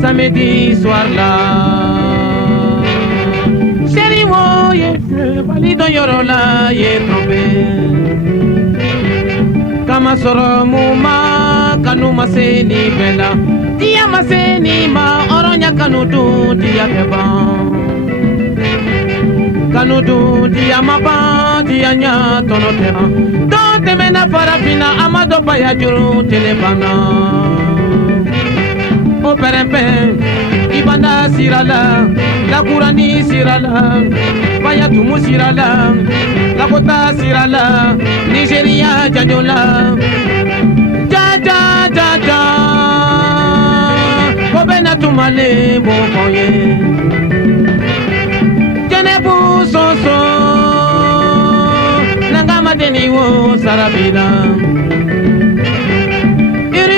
Samedi soir là, chérie, oh, Balido yorola, ye trompé. Kama soro muma, kanu maseni bella. Dia maseni ma, oronya kanu du, dia keban. Kanu du, dia maba, dia nya tono terra. Don temena farafina, amado paya juru telebana. O perempe, ibanda sirala, la kurani sirala, bayatumu sirala, la kota sirala, Nigeria janyola, ja ja ja ja, kobena tumale bokoye, jenebu soso, nangama deni wo sarabila.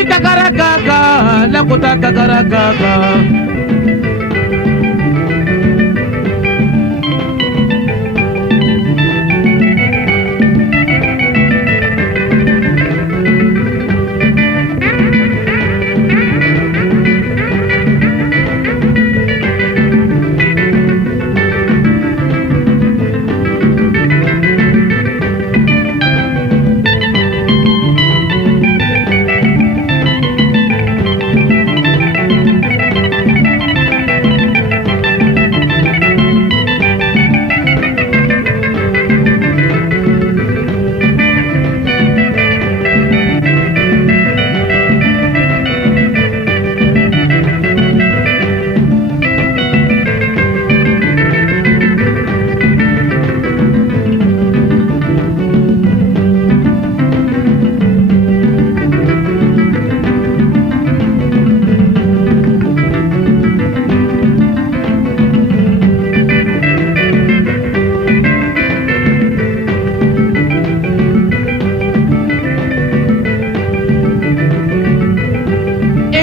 Kakarakaka, la kota kakarakaka.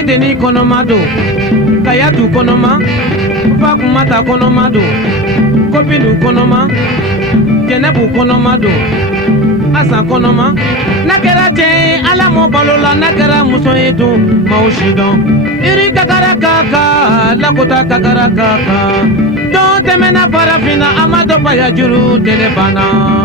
Deni konomado, kayatu konoma, fakumata konomado, kopinu konoma, jenebu konomado, asa konoma, nakera je alamo balola nakera musoyetu maushidon, iri kakarakaka, lakota kakarakaka, don temena parafina amado paya juru telebana.